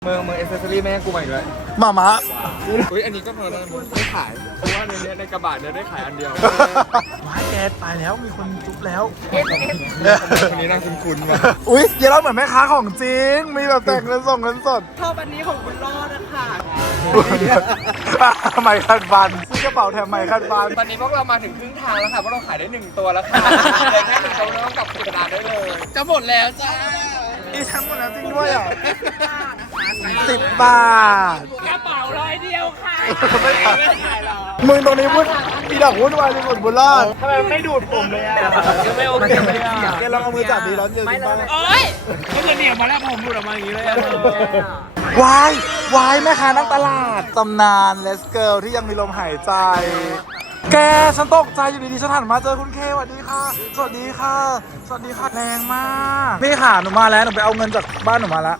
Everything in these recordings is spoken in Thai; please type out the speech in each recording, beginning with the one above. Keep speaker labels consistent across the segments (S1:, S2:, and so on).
S1: มือเอเซสซอรี่แม่กูใหม่ด้วย
S2: มามะ
S1: อุ้ยอันนี้ก็เพลินไม่ขายเพราะว่าในนี้ในกระบะเนี่ยได้ขายอันเดียว
S2: ว้ายแกตายแล้วมีคนจุ๊บแล้ว
S1: คนนี้น่าคุ้นๆว่ะ
S2: อุ๊ยเดี๋ยวเราเหมือนแม่ค้าของจริง มีแบบแต่งเงินส่งเงินสด
S3: ชอบอันนี้ของคุณรอดนะคะ
S2: ไมค์คันฟันซื้อกระเป๋าแถมไมค์คันฟัน
S1: ตอนนี้พวกเรามาถึงครึ่งทางแล้วค่ะเพราะเราขายได้1ตัวแล้วค่ะเหลือแค่1ตัวแล้วต้องกลับสุดาได้เลยจะหมดแล้วจ้า
S2: อีทั้งหมดแล้วจริงด้วยอ่ะ10 บาท
S3: กระเป๋า100 เดียวค่ะ
S2: ไม่ขายมึงตรงนี้พูดอีดอกวุ่นวายที่สุดบนรอด
S3: ทำไมไม่ดูดผมเลยอ่ะไม่โอเคเลยอ่ะ
S2: แกลองเอามือจับดีร้อนเย็นบ้าง
S3: โอ๊ยก็จะเหนียวมาแล้วผมดูดออกมาอย่างนี้เลยอ่ะ
S2: วายวายแม่ค้านักตลาดตำนานเลสเกิลที่ยังมีลมหายใจ แกฉันตกใจอยู่ดีๆฉันหันมาเจอคุณเคสวัสดีค่ะ สวัสดีค่ะ สวัสดีค่ะแรงมากพี่ค่ะหนูมาแล้วหนูไปเอาเงินจากบ้านหนูมาแล้ว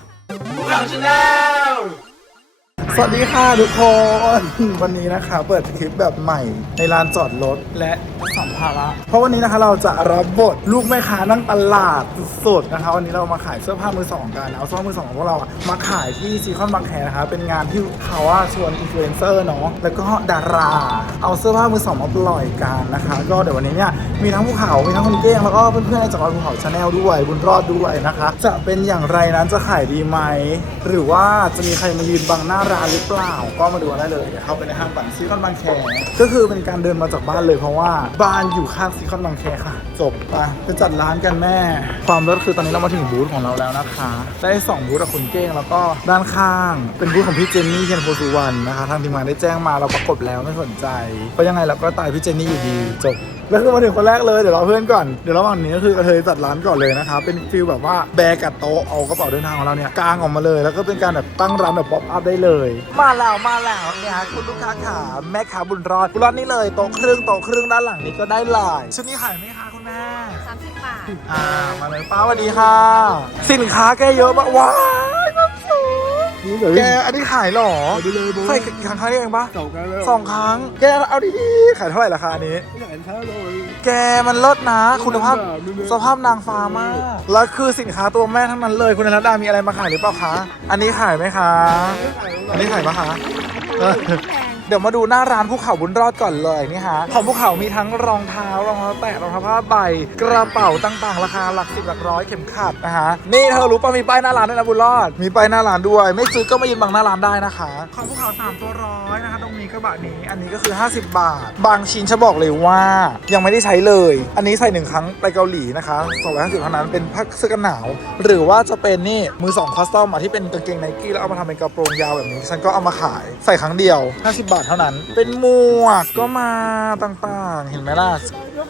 S2: สวัสดีค่ะทุกคนวันนี้นะคะเปิดคลิปแบบใหม่ในลานจอดรถและสัมภาระเพราะวันนี้นะคะเราจะรับบทลูกแม่ค้านั่งตลาดสุดๆนะคะวันนี้เรามาขายเสื้อผ้ามือสองกันเอาเสื้อผ้ามือสองของพวกเราอะมาขายที่ซีคอนบางแคนะคะเป็นงานที่เขาว่าชวนอินฟลูเอนเซอร์เนาะแล้วก็ดาราเอาเสื้อผ้ามือสองมาปล่อยกันนะคะก็เดี๋ยววันนี้เนี่ยมีทั้งภูเขามีทั้งคนเก้งแล้วก็เพื่อนๆในจักรวาลภูเขาชาแนลด้วยบุญรอดด้วยนะคะจะเป็นอย่างไรนั้นจะขายดีไหมหรือว่าจะมีใครมายืนบังหน้าร้านหรือเปล่าก็มาดูได้เลยเดี๋ยวเข้าไปในห้างปั่นซีคอนบางแคก็คือเป็นการเดินมาจากบ้านเลยเพราะว่าบ้านอยู่ข้างซีคอนบางแคค่ะจบไปจัดร้านกันแม่ความรสคือตอนนี้เรามาถึงบูธของเราแล้วนะคะได้2บูธกับคุณเก้งแล้วก็ด้านข้างเป็นบูธของพี่เจนนี่เทียนโพสุวรรณนะคะทางทีมงานได้แจ้งมาเราประกบแล้วไม่สนใจเพราะยังไงเราก็ตายพี่เจนนี่อยู่ดีจบแล้วคือมาถึงคนแรกเลยเดี๋ยวรอเพื่อนก่อนเดี๋ยวระหว่างนี้ก็คือกระเทยจัดร้านก่อนเลยนะคะเป็นฟิลแบบว่าแบกกับโต๊ะเอากระเป๋าเดินทางของเราเนี่ยกางออกมาเลยแล้วก็เป็นการแบบตั้งร้านแบบป๊อปอัพได้เลยมาแล้วเนี่ยคุณลูกค้าขาแม่ค้าบุญรอดนี่เลยโต๊ะครึ่งด้านหลังนี้ก็ได้เลยชุดนี้ขายไหมคะคุณแม่
S4: 30 บาท
S2: มาเลยป้าสวัสดีค่ะสินค้าแกเยอะมากว้ายน้ำสูงแกอันนี้ขายหรอใส่ครั้งเดียวเองปะ2 ครั้งแกเอาดีๆขายเท่าไหร่ราคานี้แกมันเลิศนะคุณภาพสภาพนางฟ้ามากแล้วคือสินค้าตัวแม่ทั้งนั้นเลยคุณรัตดามีอะไรมาขายหรือเปล่าคะอันนี้ขายไหมคะอันนี้ขายปะคะเดี๋ยวมาดูหน้าร้านภูเขาบุญรอดก่อนเลยนี่ฮะของภูเขามีทั้งรองเท้แตะรองเท้าผ้าใบกระเป๋าต่างๆราคาหลัก10หลักร้อยเข็มขัดนะฮะนี่เธอรู้ป่ะมีป้ายหน้าร้านด้วยนะบุญรอดมีป้ายหน้าร้านด้วยไม่ซื้อก็มายืนบังหน้าร้านได้นะคะของภูเขา3 ตัวร้อยนะคะตรงนี้กระบะนี้อันนี้ก็คือ50 บาทบางชิ้นจะบอกเลยว่ายังไม่ได้ใช้เลยอันนี้ใส่1 ครั้งไปเกาหลีนะคะ250เท่านั้นเป็นผ้าเสื้อกันหนาวหรือว่าจะเป็นนี่มือ2คอสตอมที่เป็นกางเกงไนกี้แล้วเอามาทำเป็นกระโปรงยาวแบบนี้ฉันก็เอามาขายใส่ครั้งเดียว50 บาทเท่านั้นเป็นหมวกก็มาต่างๆเห็นไหมล่ะ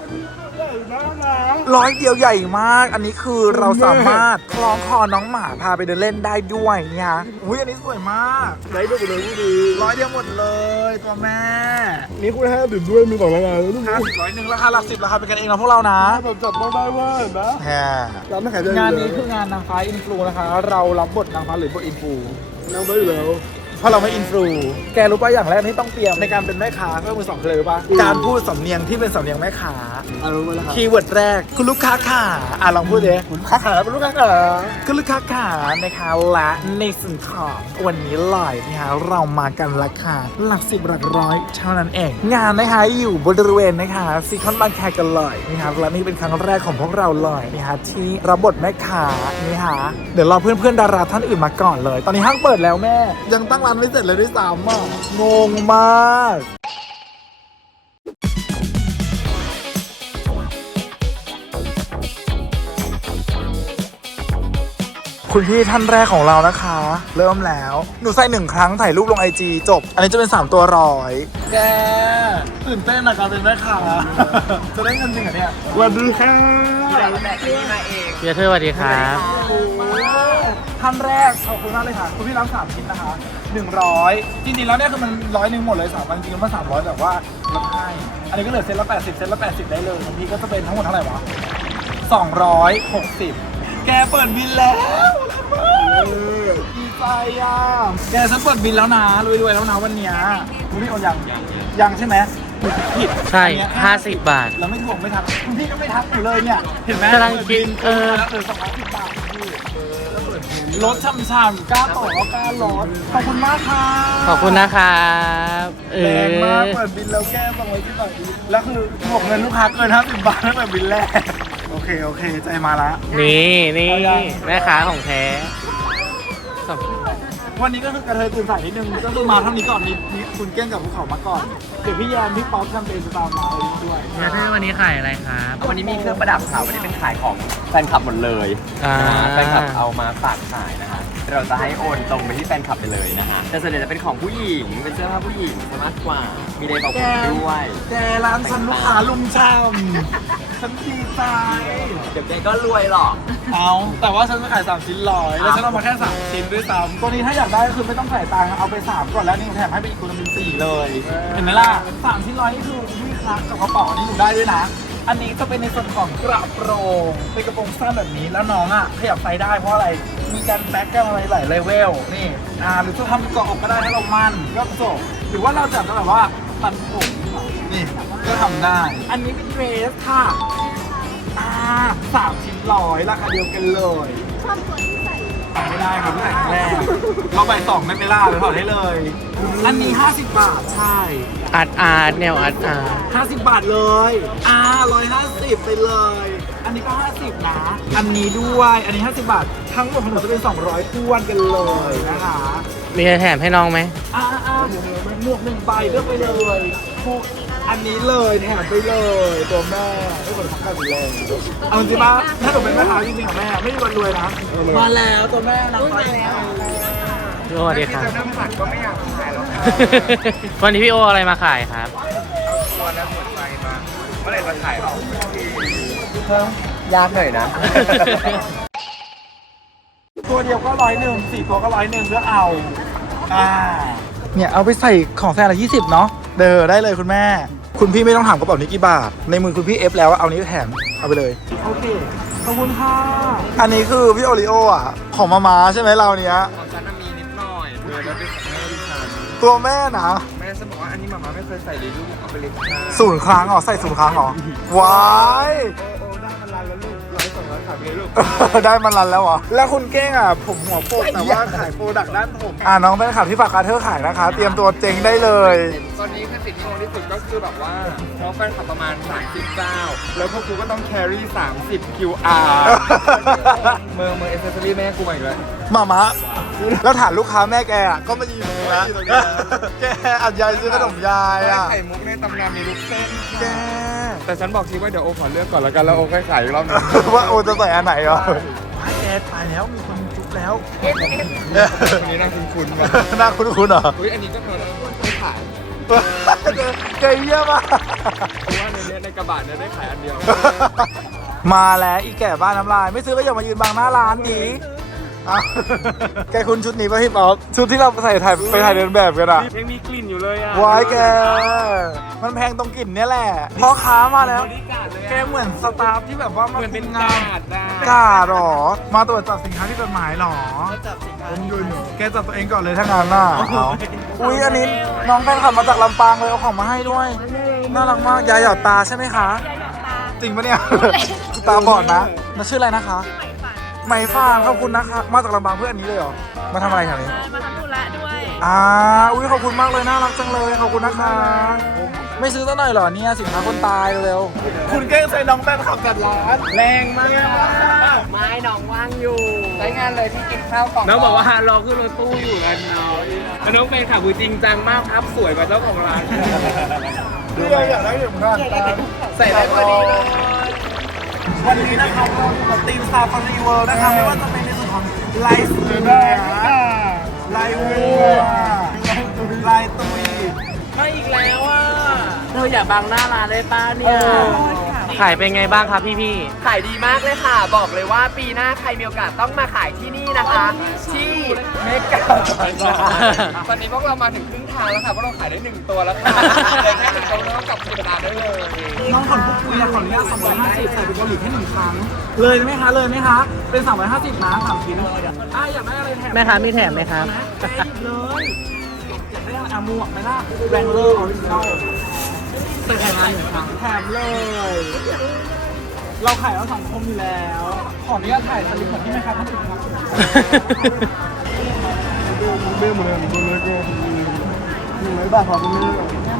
S2: ร้อยเดียวใหญ่มากอันนี้คือเราสามารถคล้องคอน้องหมาพาไปเดินเล่นได้ด้วยเนี่ยอุ้ยอันนี้สวยมากร้อยเดียวหมดเลยดี100 เดียวหมดเลยตัวแม่
S5: นี่คุณ50ด้วยมี2 รายการแล้วทุกคน
S2: 50 100 1ราคาหลัก10ราคาเป็นกันเองนะพวกเรานะ
S5: แบบจับต้องได้ว่าเห็นนะ
S2: แฮะ
S5: ร้านไม่ขายได้
S2: งานนี้คืองานนางฟ้าอินฟลูนะคะเรารับบทนางฟ้าหรือบทอินฟลู
S5: นั่งได้อยู่แล้ว
S2: เพราะเราไม่อินฟลูแกรู้ป่ะอย่างแรกที่ต้องเตรียมในการเป็นแม่ค้าเพื่อมือสองคืออะไรรู้ป่ะการพูดสำเนียงที่เป็นสำเนียงแม่ค้า
S5: รู้ไหมล่ะครับ
S2: คีย์เวิร์ดแรกคุณลูกค้าค่ะลองพูดดิคุณลูกค้าค่ะคุณลูกค้าค่ะคุณลูกค้าค่ะนะคะและในส่วนของวันนี้เลยนะคะเรามากันราคาหลัก10หลักร้อยเท่านั้นเองงานนะคะอยู่บริเวณนะคะซีคอนบางแคกันเลยนะคะและนี่เป็นครั้งแรกของพวกเราเลยนะคะที่รับบทแม่ค้านะคะเดี๋ยวรอเพื่อนๆดาราท่านอื่นมาก่อนเลยตอนนี้ห้างเปิดแล้วแม่ยังตั้งร้านไม่เสร็จเลยด้วยซ้ำอ่ะงงมากคุณพี่ท่านแรกของเรานะคะเริ่มแล้วหนูใส่1 ครั้งถ่ายรูปลง IG จบอันนี้จะเป็น3 ตัวร้อยแกตื่นเต้นนะการเป็นแม่ค้าจะได้เงินจริงเหรอเนี่ย
S5: สวัสดีค่ะ
S3: เดี๋ยวเธอสวัสดีครับ
S2: ท่านแรกขอบคุณมากเลยค่ะคุณพี่รับ3 ชิ้นนะคะ100จริงๆแล้วเนี่ยคือมัน100 หมดเลย3 วันจริงๆมัน300แบบว่าลดให้อันนี้ก็เหลือเซ็ตละ80เซ็ตละ80ได้เลยของพี่ก็จะเป็นทั้งหมดเท่าไหร่วะ260แกเปิดบินแล้วดีใจอ่ะแกฉันเปิดบินแล้วนะรวยๆแล้วนะวันเนี้ยคุณพี่โอนยังใช่ไหมผิด
S3: ใช่
S2: อันเนี้ย
S3: 50 บาท
S2: แล้วไม่ทวงไม่ทักคุณพี่ก็ไม่ทักหนูเลยเนี่ยเห็นไหม
S3: กำลังกิน
S2: แล้วเหลือ210 บาทพี่แล้วเปิดบินรถช่ำๆกล้าต่อก็กล้ารถขอบคุณมากค่ะ
S3: ขอบคุณนะครับ
S2: แรงมากเปิดบินแล้วแก้ฟังไว้ที่ไหนแล้วคือบวกเงินลูกค้าเกิน50 บาทตั้งแต่บินแรกโอเคใจมาละ
S3: นี่แม่ค้าของแท้
S2: วันนี้ก็คือกระเทยตื่นสายนิดนึงก็คือมาเท่านี้ก่อนมีคุณเก้งกับภูเขามาก่อนเดี๋ยวพี่แยมพี่ป๊อปทำเป็นสตาร์มาด้วย
S3: เฮียเธอวันนี้ขายอะไรครับ
S1: วันนี้มีเครื่องประดับค่ะวันนี้เป็นขายของแฟนคลับหมดเลย
S3: อ่า
S1: แฟนคลับเอามาฝากขายนะคะเราจะให้โอนตรงไปที่แฟนคลับไปเลยนะคะแต่ส่วนใหญ่จะเป็นของผู้หญิงเป็นเสื้อผ้าผู้หญิงซะมากกว่ามีในบอกผมด้วย
S2: แกร้านฉันลูกค้าลุมช่ำฉันดีใจ
S1: เดี๋ยวแกก็รวยหรอก
S2: เอาแต่ว่าฉันไม่ขาย3 ชิ้นร้อยแล้วฉันเอามาแค่3 ชิ้นด้วยซ้ำตัวนี้ถ้าอยากได้ก็คือไม่ต้องใส่ตังค์เอาไป3ก่อนแล้วนี่แถมให้ไปอีกตัวนึงเป็น4เลยเห็นไหมล่ะ3 ชิ้นร้อยนี่คือพี่คลักกับกระเป๋าอันนี้หนูได้ด้วยนะอันนี้จะเป็นในส่วนของกระโปรงเป็นกระโปรงสั้นแบบนี้แล้วน้องอ่ะขยับไซส์ได้เพราะอะไรมีการแบ็กกันอะไรหลายเลเวลนี่หรือจะทำเกาะอกก็ได้ถ้าเรามั่นก็จบหรือว่าเราจะแบบว่าตัดผมนี่ก็ทำได้อันนี้เป็นเดรสค่ะ3 ชิ้นร้อยราคาเดียวกันเลยชอบตัวที่ใส่ไม่ได้ครับไม่ใส่ครั้งแรกเราใบ2ได้ไม่ล่าเลยถอดได้เลย อันนี้50 บาทใช่
S3: อาร์ตแนวอาร์ต
S2: 50 บาทเลย150ไปเลย อันนี้ก็ 50 นะ อันนี้ด้วยอันนี้ 50 บาท ทั้งหมดของหนูจะเป็น200ท้วนกันเลยนะคะ
S3: มีอะไรแถมให้น้องไหม
S2: หมวก1 ใบเลือกไปเลยอันนี้เลยแถมไปเลยตัวแม่ไม่ควรทำการดูแลเอาจริงป่ะถ้าหนูเป็นแม่ค้าจริงๆของแม่ไม่มีวันรวยนะมาแล้วตัวแม่นำไปแล้ว
S3: สวัสดีครับ
S1: เริ่มผัดก็ไม่อยากขายแล้ว
S3: วันนี้พี่โออะไรมาขายครับ
S1: ตัวแล้วหมดใจมาเมื่อไหร่จะขายเรายากหน่อยนะ
S2: ตัวเดียวก็101 4 ตัวก็101เลือกเอาเนี่ยเอาไปใส่ของแซนละ20เนาะได้เลยคุณแม่คุณพี่ไม่ต้องถามกระเป๋านี้กี่บาทในมือคุณพี่เอฟแล้วเอานี้แถมเอาไปเลยโอเคขอบคุณค่ะอันนี้คือพี่โอริโออ่ะของมาใช่ไหมเราเนี้ย
S1: ของฉันมีนิดหน่อยแล้วเป็นของแม่ดิฉัน
S2: ตัวแม่นะ
S1: แม่ฉันบอกว่าอันนี้หม่าไม่เคยใส่เลยลูกเอาไปเลยค่ะ
S2: 0 ครั้งใส่0 ครั้งว้ายได้มันรันแล้วเหรอแล้วคุณเก้งอ่ะผมหัวโปกแต่ว่าขายโปรดักต์ด้านผมน้องเป็นขับที่ฝากคาเธอขายนะคะเตรียมตัวเจ๊งได้เลย
S1: ตอนนี้คือสิ่งที่งงที่สุดก็คือแบบว่าน้องแฟนขับประมาณ30 เจ้าแล้วพวกกูก็ต้องแครี่30 QR เมือเอเซอรี่แม่กูมาอีกแล้ว
S2: มะแล้วฐานลูกค้าแม่แกอ่ะก็มายืนอยู่แล้วแกอัดยายซื้อขนมยายอ่ะ
S1: ไข่มุกในตำนานมีลูกเส้น
S2: แก
S1: แต่ฉันบอกทีว่าเดี๋ยวโอขอเลือกก่อนแล้วกันแล้วโอค่อยขายอีกรอบนึง
S2: ว่าโอจะใส่อันไหนอ่ะแกตายแล้วมีคนจุ๊บแล้ว
S1: วันนี้น่าคุ้นๆว่ะ
S2: น่าคุ้นๆเหรอ
S1: อุ้ยอันนี้ก็พอแล้วไม่ขาย
S2: แกเยี่ยมอ่ะ
S1: เพราะว่าในกระบะเนี่ยได้ขายอันเดียว
S2: มาแล้วอีแก่บ้านน้ำลายไม่ซื้อก็อย่ามายืนบังหน้าร้านดีแกคุณชุดนี้ป่ะพี่ป๊อปชุดที่เราไปถ่ายเดินแบบกันอ่ะ
S3: ยังมีกลิ่นอยู่เลยอ่ะ
S2: วายแกมันแพงตรงกลิ่นเนี่ยแหละพ่อค้ามาแล้วแกเหมือนสตาฟที่แบบว่า
S1: เหมือนเป็น
S2: งาก
S1: าน ดได้
S2: กาดหรอมาตรวจจับสินค้าที่กฎหมายหรอแกจับตัวเองก่อนเลยถ้างานน่ะอุ้ยอันนี้น้องแฟนขับมาจากลำปางเลยเอาของมาให้ด้วยน่ารักมากยายหยอดตาใช่ไหมคะจริงปะเนี่ยตาบอดนะแล้วชื่ออะไรนะคะไหมฟางขอบคุณนะคะมาจากลำปางเพื่ออันนี้เลยเหรอมาทำอะไรแถวนี้
S4: มาทำธุระด้วย
S2: อุ้ยขอบคุณมากเลยน่ารักจังเลยขอบคุณนะคะไม่ซื้อสักหน่อยเหรอเนี่ยสินค้าคนตายเร็วๆคุณเก้งใส่น้องแฟนขับจัดร้านแรงมาก
S3: ไม้น้องว่างอยู่
S1: ใช้งานเลยที่กินข้าวกล่อง
S3: น้องบอกว่ารอขึ้นรถตู้อยู่กันน้องแล้วน้องเป็นขับคือจริงจังมากครับสวยกว่าเจ้าของร้าน
S2: พี่เราอยากได้เข็มขัดตาม
S1: ใส่ได้พอดีเลย
S2: วันนี้นะครับเราอยู่ทีมซาฟารีเวิลด์นะครับไม่ว่าจะเป็นในส่วนของไลฟ์เสือไลฟ์วัวไลฟ์ตุย
S3: มาอีกแล้วอ่ะเธออย่าบังหน้าร้านได้ป้าเนี่ยขายเป็นไงบ้างครับพี่
S1: ขายดีมากเลยค่ะ บอกเลยว่าปีหน้าใครมีโอกาสต้องมาขายที่นี่นะคะ ที่เมกาตอนนี้พวกเรามาถึงครึ่งทางแล้วค่ะเพราะเราขายได้1 ตัวแล้วค่ะเหลือแค่1 ตัวแล้วกับสุดาได้เลย
S2: น้องขนพวกคุยขออนุญาต250ใส่เป็นเกาหลีแค่1 ครั้งเลยไหมคะเลยไหมคะเป็น350นะ3 ชิ้นอยากได้อะไรแถม
S3: แม่ค้ามีแถมไหมครับ
S2: เลยอยากได้อะไรหมวกไหมล่ะแรงเลอร์ออริจินอลใส่แถมงาน1 ครั้งแถมเลยเราขายเอาสังคมอยู่แล้ว ขออนุญาตถ่ายสลิปเหมือนที่แม่ค้าท่านอื่นครับ
S5: เบ้หมดเลยหมดเลยก็100 บาทพอเป็นเรื่อง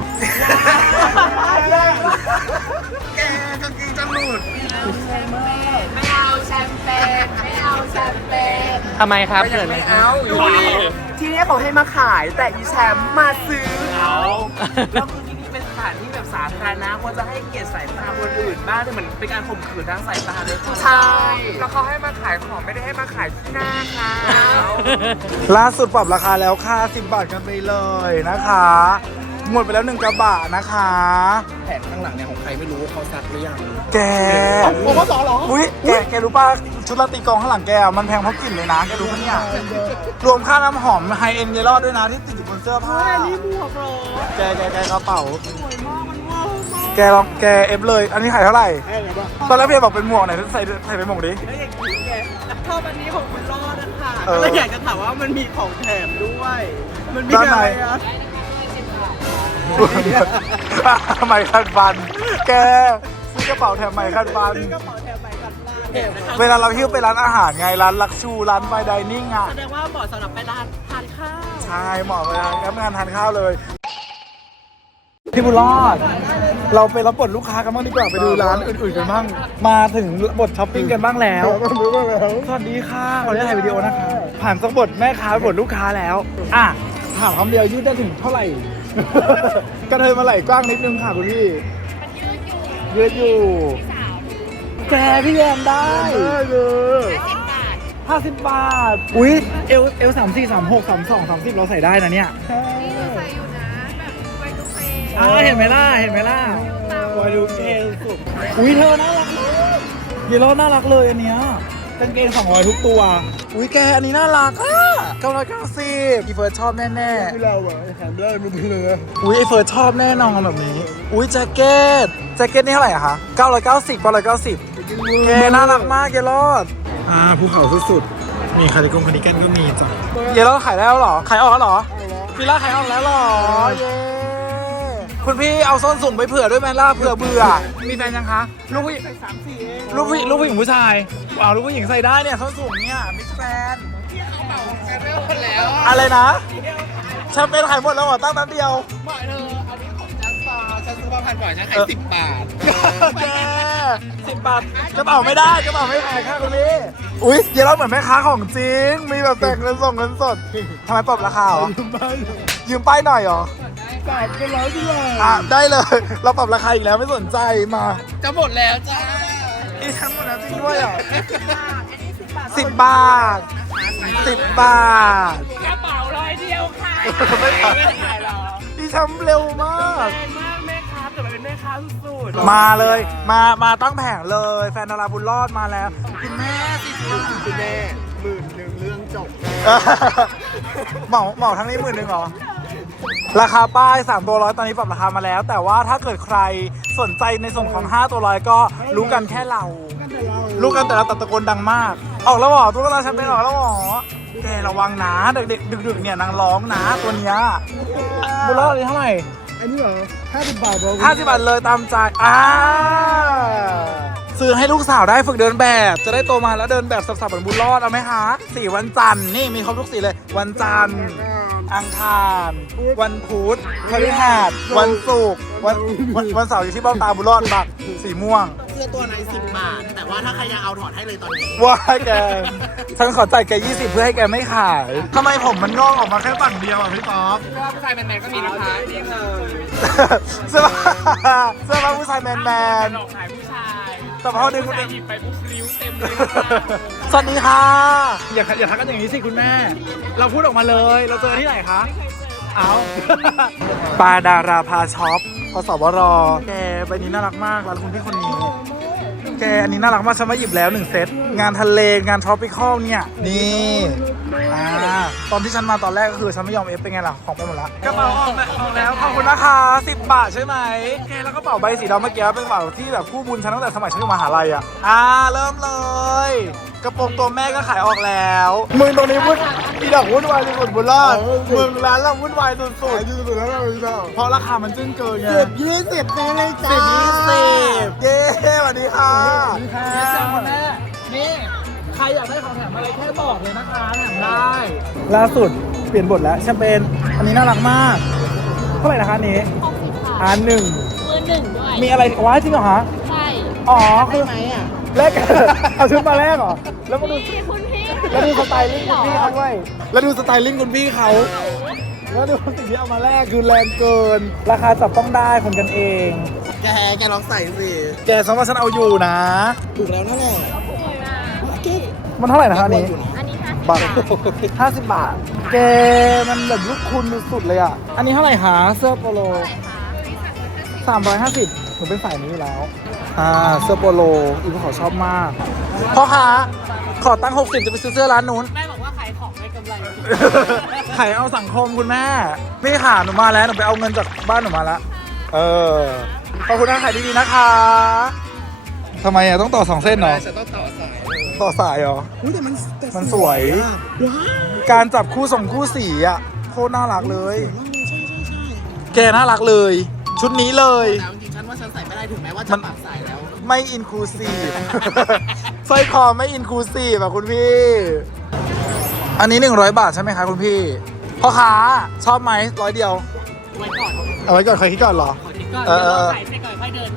S2: แกกางเกงจะหลุด
S1: ไม่เอาแชมเปญไม่เอาแชมเปญ
S3: ทำไมครับ
S1: ก็ยั
S3: เกิด
S1: ง
S3: อะไร
S1: ไม่
S3: ขึ้น
S1: เอาอยู่ดีที่นี่เขาให้มาขายแต่อีแชมป์มาซื้อ
S3: แล้วคือที่นี่เป็นสถานที่แบบสาธารณะควรจะให้เกียรติสายตาคนอื่นบ้างแต่เหมือนเป็นการข่มขืนทางสายตาเลย
S1: ใช่แล้วเขาให้มาขายของไม่ได้ให้มาขายที่หน้าค่ะ
S2: ล่าสุดปรับราคาแล้วค่ะ10 บาทกันไปเลยนะคะ หมดไปแล้ว1 กระบะนะคะ
S5: แผนข้างหลังเนี่ยของใครไม่รู้เขาซักหรือยัง
S2: แก
S5: ผมว่า2เหรอ
S2: อุ้ยแกรู้ป่ะชุดลาตีกองข้างหลังแกอะมันแพงเพราะกลิ่นเลยนะแกรู้ปะเนี่ยรวมค่าน้ำหอมไฮเอ็นเยลอดด้วยนะที่ติดอยู่บนเสื้อผ้านี่บวกหรอแกกระเป๋าแกลองแกเอฟเลย อันนี้ขายเท่าไหร่
S5: แค่ไหนบ้าง
S2: ตอนแรกพี่บอกเป็นหมวกไหนใส่เป็นหมวกดิ
S4: แล้วอย่างนี้ไงชอบอันนี้ของคุณรอดนะคะ
S2: เออ
S4: ก็เลยอยากจะถามว่ามันมีของแถมด้วย มันมี
S2: ด้าน
S4: อะ
S2: ใน
S4: ไรอะ
S2: ทำไมคันฟัน แกซื้อกระเป๋าแถมใหม่คันฟัน
S4: ซื้อกระเป๋าแถมใบกันบ้านแถมนะคะ
S2: เวลาเราหิ้วไปร้านอาหารไงร้านลักชูร้านไฟไดนิ่งอ่ะ
S4: แสดงว่าเหมาะสำหรับไปร้านทานข้าว
S2: ใช่เหมาะเลยครับงานทานข้าวเลย พี่บุญรอด เราไปรับบทลูกค้ากันบ้างดีกว่าไปดูร้านอื่นๆกันบ้าง มาถึงบทช้อปปิ้งกันบ้างแล้ว
S5: รู้บ้างแล้ว
S2: สวัสดีค่ะขออนุญาตถ่ายวิดีโอนะคะ ผ่านต้องบทแม่ค้าบทลูกค้าแล้วอ่ะถามคำเดียวยืดได้ถึงเท่าไหร่ กระเทยมาไหล่กว้างนิดนึงค่ะคุณพี่ยืดอยู่แกพี่แยมได้
S5: ได้เลย
S2: 50 บาท อุ๊ย เอล34 36 32 30 เราใส่ได้นะเนี่ย
S6: นี่เราใส่อยู่นะแบบไวทูเฟย์
S2: เห็นไหมล่ะวายดูเกงสุดอุ๊ยเธอน่ารักมากเยลโล่น่ารักเลยอันเนี้ยกางเกง200ทุกตัว อุ๊ยแกอันนี้น่ารักอ่ะ990อีเฟิร์สชอบแน่
S5: ที่เราอะแถมได้ไม่ดีเลยนะ
S2: ๆ อุ๊ยไอเฟิร์สชอบแน่นอนแบบนี้ อุ๊ยแจ็คเก็ตนี่เท่าไหร่อะคะ990แกน่ารักมากเยลโล่ภูเขาสุดๆมีคาริกานิกันก็มีจ้ะเยลโล่ขายได้แล้วเหรอขายออกแล้วเหรอฟิล่าขายออกแล้วเหรอเย้คุณพี่เอาส้นสูงไปเผื่อด้วยไหมล่ะเผื่อเบื่อมีแฟนยังคะลูกผู้หญิงลูกผู้หญิงผู้ชายว้าวลูกผู้หญิงใส่ได้เนี่ยส้นสูงเนี่ยมิสแฟนอะไรนะแชมเปญขายหมดแล้วเหรอตั้งแป๊บเดียว
S1: ฉันซื้อมา1,000 กว่าฉันขาย10 บาท
S2: แก10 บาทกระเป๋าไม่ได้กระเป๋าไม่ขายค่ะคุณพี่อุ๊ยเยลโล่เหมือนแม่ค้าของจริงมีแบบแต่งเงินสดทำไมปรับราคาเหรอยืมป้ายหน่อยเหรอ
S5: 3ก็100ด้วย
S2: ได้เลย เราปรับราคาอีกแล้วไม่สนใจมา
S1: จะหมดแล้วจ้า
S2: อีทั้งหมดแล้วจริงด้วยอ่ะ10 บาท10 บาท
S3: กระเป๋า100 เดียวค่ะ
S2: ไม่ขาย
S3: ไม่ขายหรอ
S2: อีทำเร็วมาก
S3: แรงมากแม่ค้าแต่เป็นแม่ค้าสุด
S2: มาเลยมาตั้งแผงเลยแฟนดาราบุญรอดมาแล้วคุณแม่สิค่ะ
S5: คุณแม่11,000เรื่องจบ
S2: เหมาทั้งนี้10,000เหรอ ราคาป้าย3ตัวร้อยตอนนี้ปรับราคามาแล้ว แต่ว่าถ้าเกิดใครสนใจในส่วนของ5ตัวร้อยก็รู้กันแค่เรา รู้กันแต่เราตะโกนดังมาก ออกแล้วเหรอตุ๊กตาแชมเปญออกแล้วเหรอแกระวังนะเด็กๆดึกๆเนี่ยนางร้องนะตัวเนี้ยบุญรอดนี้เท่าไหร่
S5: อันนี้เหรอ50 บาทบอ
S2: 50 บาทเลยตามใจซื้อให้ลูกสาวได้ฝึกเดินแบบ จะได้โตมาแล้วเดินแบบสับๆเหมือนบุญรอดเอาไหมคะสีวันจันทร์นี่มีครบทุกสีเลย วันจันทร์ อังคารวันพุธพฤหัสวันศุกร์วันเสาร์อยู่ที่เบ้าตาบุญรอดบักสีม่วง
S4: เสื้อตัวไหน10 บาท แต่ว่าถ้าใครอยากเอาถอดให้เลยตอนนี้
S2: ว่าแกฉันขอจ่ายแก20เพื่อให้แกไม่ขายทำไมผมมันงอกออกมาแค่ฝั่งเดียวอ่ะพี่ป๊อป
S1: ก็ผู้ชายแมนๆก็มีนะคะนี่เลย
S2: เสื้อผ้าผู้ชายแมน
S3: หลอกขายผู้ชาย
S2: ๆแต่พอดึงคุณ
S3: ผู้ชายหยิบไปปุ๊บริ้วเต็มเลย
S2: สวัสดีค่ะ อย่าทักกันอย่างนี้สิคุณแม่ เราพูดออกมาเลย เราเจอที่ไหนคะ เอาปาดาราพาช็อปพสวรแกใบนี้น่ารักมากร้านคุณพี่คนนี้ แกอันนี้น่ารักมากฉันมาหยิบแล้ว1 เซตงานทะเลงานทรอปิคอลเนี่ย นี่ตอนที่ฉันมาตอนแรกก็คือฉันไม่ยอมเอฟเป็นไงล่ะของไปหมดละกระเป๋าออกแล้วขอบคุณนะคะ10 บาทใช่ไหมโอเคแล้วกระเป๋าใบสีดำเมื่อกี้เป็นกระเป๋าที่แบบคู่บุญฉันตั้งแต่สมัยฉันอยู่มหาลัยอ่ะเริ่มเลยกระโปรงตัวแม่ก็ขายออกแล้วมึงตรงนี้วุ่นอีดอกวุ่นวายสุดๆบุญรอดมึงร้านเราวุ่นวายสุด
S5: ยืนสุดแล้วเราพี่เจ้า
S2: ๆเพราะราคามันจึ้งเกินไง
S4: 10 20ไปเลยจ้า
S2: 10 20เย้สวัสดีค่ะ
S3: แม่นี่ใครอยากได้ของแถมอะไรแค่บอกเลยนะคะแถมได้
S2: ล่าสุดเปลี่ยนบทแล้วแชมเปญอันนี้น่ารักมากเท่าไหร่นะคะอันนี้อันหนึ่ง
S6: มือหนึ่งด้วย
S2: มีอะไรว้ายจริงเหรอคะ
S6: ใช่
S2: อ๋อคือแลกกัน เอาชุดมาแลกเหรอแล้วมาดู
S6: พี่คุณพี่
S2: แล้วดูสไตลิ่งคุณพี่เขาด้วยแล้วดูสไตลิ่งคุณพี่เขาแล้วดูสิ่งที่เอามาแลกคือแรงเกิน ราคาจับต้องได้คนกันเอง
S4: แกลองใส่สิ
S2: แกสมมติฉันเอาอยู่นะ
S4: ถูกแล้วนั่นแหละ
S2: มันเท่าไหร่นะคะอันนี้
S6: อันนี้50
S2: บาท50 บาทแกมันแบบลูกคุณสุดๆเลยอ่ะอันนี้เท่าไหร่คะเสื้อโปโล 350หนูเป็นฝ่ายนี้อยู่แล้วเสื้อโปโลอีกเขาชอบมากพ่อค้าขอตั้ง60จะไปซื้อเสื้อร้านนู้น
S3: แม่บอกว่าขายของไม่กำไร
S2: ขายเอาสังคมคุณแม่นี่ค่ะหนูมาแล้วหนูไปเอาเงินจากบ้านหนูมาแล้วขอบคุณนะขายดีๆนะคะทำไมอ่ะต้องต่อ2 เส้นเหรอ
S1: ฉันต้องต่อสาย
S2: ต่อสายเหรอ
S4: แต่
S2: มันสวย การจับคู่ส่งคู่สีอ่ะโคตรน่ารักเลย แกน่ารักเลย ชุดนี้เลย
S4: แต่จริงๆฉันว่าฉันใส่ไม่ได้ถึงแม้ว่าจะปรับสายแล้ว
S2: ไม่อินคลูซีฟ สร้อยคอไม่อินคลูซีฟอ่ะคุณพี่ อันนี้100 บาทใช่ไหมคะคุณพี่พ่อค้าชอบไหม100 เดียว
S3: ไว้ก่อน
S2: เอาไว้ก่อนใครคิดก่อนเหรอ
S3: ขอคิดก่อนเดี๋ยวเราขายเสร็จก่อนค่อยเดิน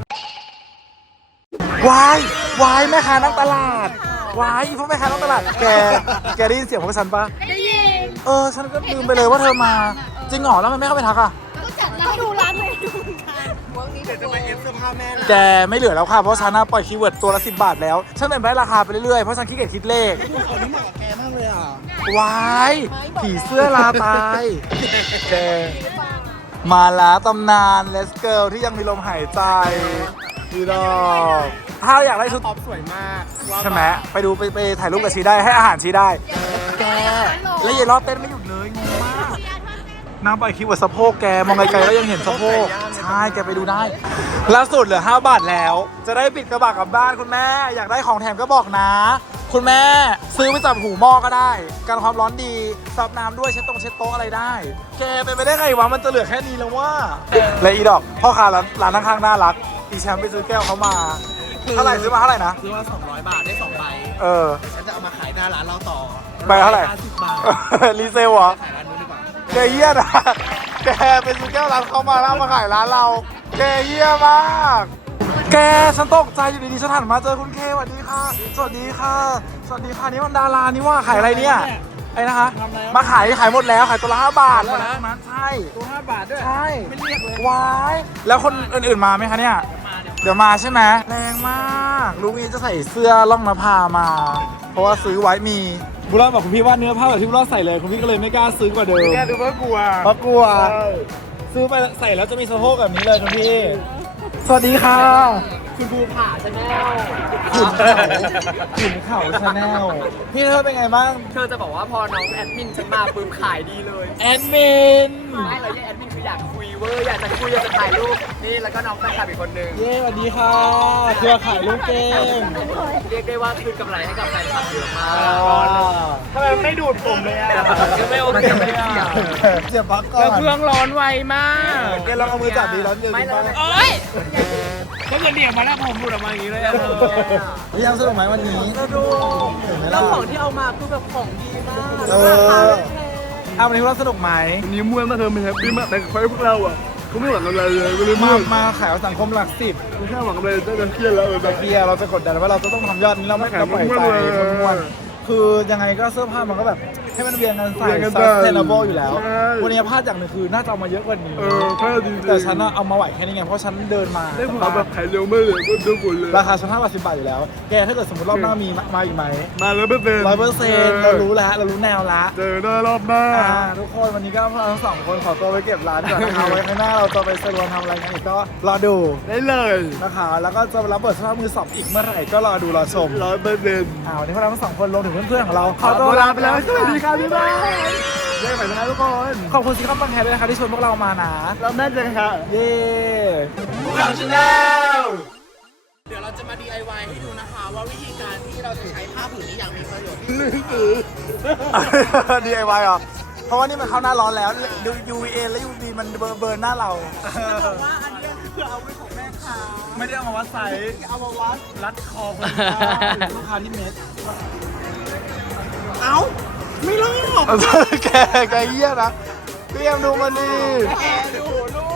S2: วายแม่ค้านั่งตลาดวายอีพวกแม่ค้านั่งตลาดแกได้ยินเสียงพวกฉันปะ
S6: ได้ยิน
S2: ฉันก็ลืมไปเลยว่าเธอมา จริงเหรอแล้วมันไม่เข้าไปทักอ่ะ
S6: ก็จัดร้านดูร้านเลยดูกัน
S4: เดี๋ยวจะมาเอฟเสื้อผ้าแม่นะ
S2: แกไม่เหลือแล้วค่ะเพราะฉันน่ะปล่อยคีย์เวิร์ดตัวละ10 บาทแล้วฉันเป็นไปราคาไปเรื่อยๆเพราะฉันขี้เกียจคิดเลข
S4: เอานี่เหมาะกับแกมากเลยอ่ะ
S2: วายผีเสื้อลาตายแกมาแล้วตำนานเลสเกิลที่ยังมีลมหายใจดีดอกถ้าอยากได้ชุด
S1: ท็อปสวยมาก
S2: ใช่ไหมไปดูไปถ่ายรูปกับชีได้ให้อาหารชีได้ แกแล้วยายรอดเต้นไม่หยุดเลยงงมากนางปล่อยคิวกับสะโพกแกมองไกลๆก็ยังเห็นสะโพกใช่แกไปดูได้ล่าสุดเหลือ5 บาทแล้ว จะได้ปิดกระบะกลับบ้านคุณแม่อยากได้ของแถมก็บอกนะ คุณแม่ซื้อไปจับหูหม้อก็ได้กันความร้อนดีซับน้ำด้วยเช็ดโต๊ะอะไรได้ แกเป็นไปได้ไงวะมันจะเหลือแค่นี้แล้วว่าและอีดอกพ่อค้าร้านข้างๆน่ารักอีแชมป์ไปซื้อแก้วเขามาเท่าไหร่ซื้อมาเท่าไหร่นะ
S4: ซื้อมา200 บาทได้2 ใบ ฉันจะเอามาขายหน้าร้านเราต่อ
S2: ใบเท่าไหร่
S4: 50 บาท
S2: รีเซลเหรอ
S4: ขายร้านนู้นดีกว่า
S2: แกเฮี้ยนะแกไปซื้อแก้วร้านเขามาแล้วเอามาขายร้านเราแกเฮี้ยมากแกฉันตกใจอยู่ดีๆฉันหันมาเจอคุณเคสวัสดีค่ะสวัสดีค่ะสวัสดีค่ะนี่มันดารานี่ว่าขายอะไรเนี่ยไอ้นะคะมาขายหมดแล้วขายตัวละ5 บาทหมดแล้วนะใช่
S3: ตัว5 บาทด้วย
S2: ใช่
S3: ไม่เรียกเลยว
S2: ายแล้วคนอื่นๆมาไหมคะเนี่ยเดี๋ยวมาใช่ไหมแรงมากลูกนี้จะใส่เสื้อล่องนภามา เพราะว่าซื้อไว้มีบุญรอดบอกคุณพี่ว่าเนื้อผ้าแบบที่บุญรอดใส่เลยคุณพี่ก็เลยไม่กล้าซื้อกว่าเดิม
S5: แกดูว่ากลัว
S2: เพราะกลัวซื้อไปใส่แล้วจะมีสะโพกแบบนี้เลยคุณพี่สวัสดีค่ะ
S3: คุณภูผาชาแนล
S2: ขุนเขาชาแนลพี่เธอเป็นไงบ้าง
S1: เธอจะบอกว่าพอน้องแอดมินฉันมาปุ๊บขายดีเลย
S2: แอดมิน
S1: ไม่เราแยกแอดมินคืออยากคุยเวอร์อยากจะคุยอยากจะถ่ายรูปนี่แล้วก็น้องแฟนคลับอีกคนนึง
S2: เย้สวัสดีค่ะเครือข่ายลูกเกม
S1: เรียกได้ว่าคืนกำไรให้กับแฟนคลับเยอะมาก
S2: ทำไมไม่ดูดผมเลยอ่ะ
S1: ก็ไม่โอเคเลยอ่ะ
S2: เสียบปลั๊กก่อน
S3: แล้วเครื่องร้อนไวมาก
S2: แกลองเอามือจับดีร้อนเย็น
S1: ไม่
S2: ดี
S1: แล้ว
S2: ป่ะ
S3: โอ๊ยถ้าเกิดเหนียวมาแล้วผมหลุดออกมาอย่างนี้เลยอะ
S2: พี่ยังสนุกไหมวันนี้สนุกเห็นไหม
S3: แล้
S2: ล่ะ
S3: วของที่เอามาคือแบบของดีมาก
S2: เอาวันนี้ว่าสนุกไหม
S5: วันนี้ม่วนมากเธอไม่แฮปปี้มากแต่ไฟพวกเราอ่ะเขาไม่หวังอะไรเลยไม่ได้
S2: มา
S5: ม่วน
S2: มาขายเอาสังคมหลักสิบ
S5: ไม่แค่หวังอะไรจะเครียดแล้วแบบ
S2: เบียร์เราจะกดดันว่าเราจะต้องทำยอดนี้เราไม่
S5: ขาย
S2: เราปล่อย
S5: ม้วน
S2: ไป
S5: ๆเลย
S2: ม้วนๆคือยังไงก็เสื้อผ้ามันก็แบบให้มันเวียนกันใส่
S5: เวียนกัน
S2: ซั
S5: ได้
S2: สเทนเบิลอยู่แล้ว
S5: ใช่
S2: วันนี้พลาดอย่างหนึ่งคือน่าจะเอามาเยอะกว่านี้
S5: ผ้าดี
S2: แต่ฉันน่ะเอามาไหวแค่นี้ไงเพราะฉันเดินมา
S5: ได้ผมแบบขายเร็วมากเลยก็เดินหมดเลย
S2: ราคาฉัน5 บาท 10 บาทอยู่แล้ว แกถ้าเกิดสมมติรอบหน้ามีมาอีกไหม
S5: มาแล้วไม่เป็น
S2: 100%เรารู้แล้วเรารู้แนวละ
S5: เจอหน้ารอบหน้า
S2: ทุกคนวันนี้ก็พวกเราทั้งสองคนขอตัวไปเก็บร้านก่อนนะคะ ไว้ข้างหน้าเราจะไปสรวนทำอะไรกันอีกก็รอดู
S5: ได้เลย
S2: นะคะแล้วก็จะรับเปิดสภาพมือสองอีกเมื่อไหร่ก็รอดูรอชม
S5: 100%
S2: วันนี้พวกเราทั้งสองคนรวมถึงเพื่อนๆของเรา
S5: ขอตัวลาไปแล้วสวัสดี
S2: ค่ะพี่บ้านเย้ไปแล้วนะทุกคน ขอบคุณซิคอนบางแคด้วยนะคะที่ชวนพวกเรามานะ
S5: เราแม่เจอค่ะ
S2: เย้
S4: เดี๋ยวเราจะมา DIY ให้ดูนะคะ ว่าวิธีการที่เราจะใช้ผ้าผืนนี้อย่างมีประโยชน์
S2: DIY เหรอ เพราะว่านี่มันเข้าหน้าร้อนแล้วดู UVA และ UV มันเบิร์นหน้าเรา
S4: บอกว่าอันนี้คือเอาไว้ของแม่ค้า
S2: ไม่ได้เอามาวัดไซส์
S4: เอามาวัด
S2: รัดคอคนลูกค้าที่เม็ด
S4: เอ้า ไม่รอด
S2: แกเหี้ยนะพี่เอ็มดูมันดิ
S4: แกดูลูก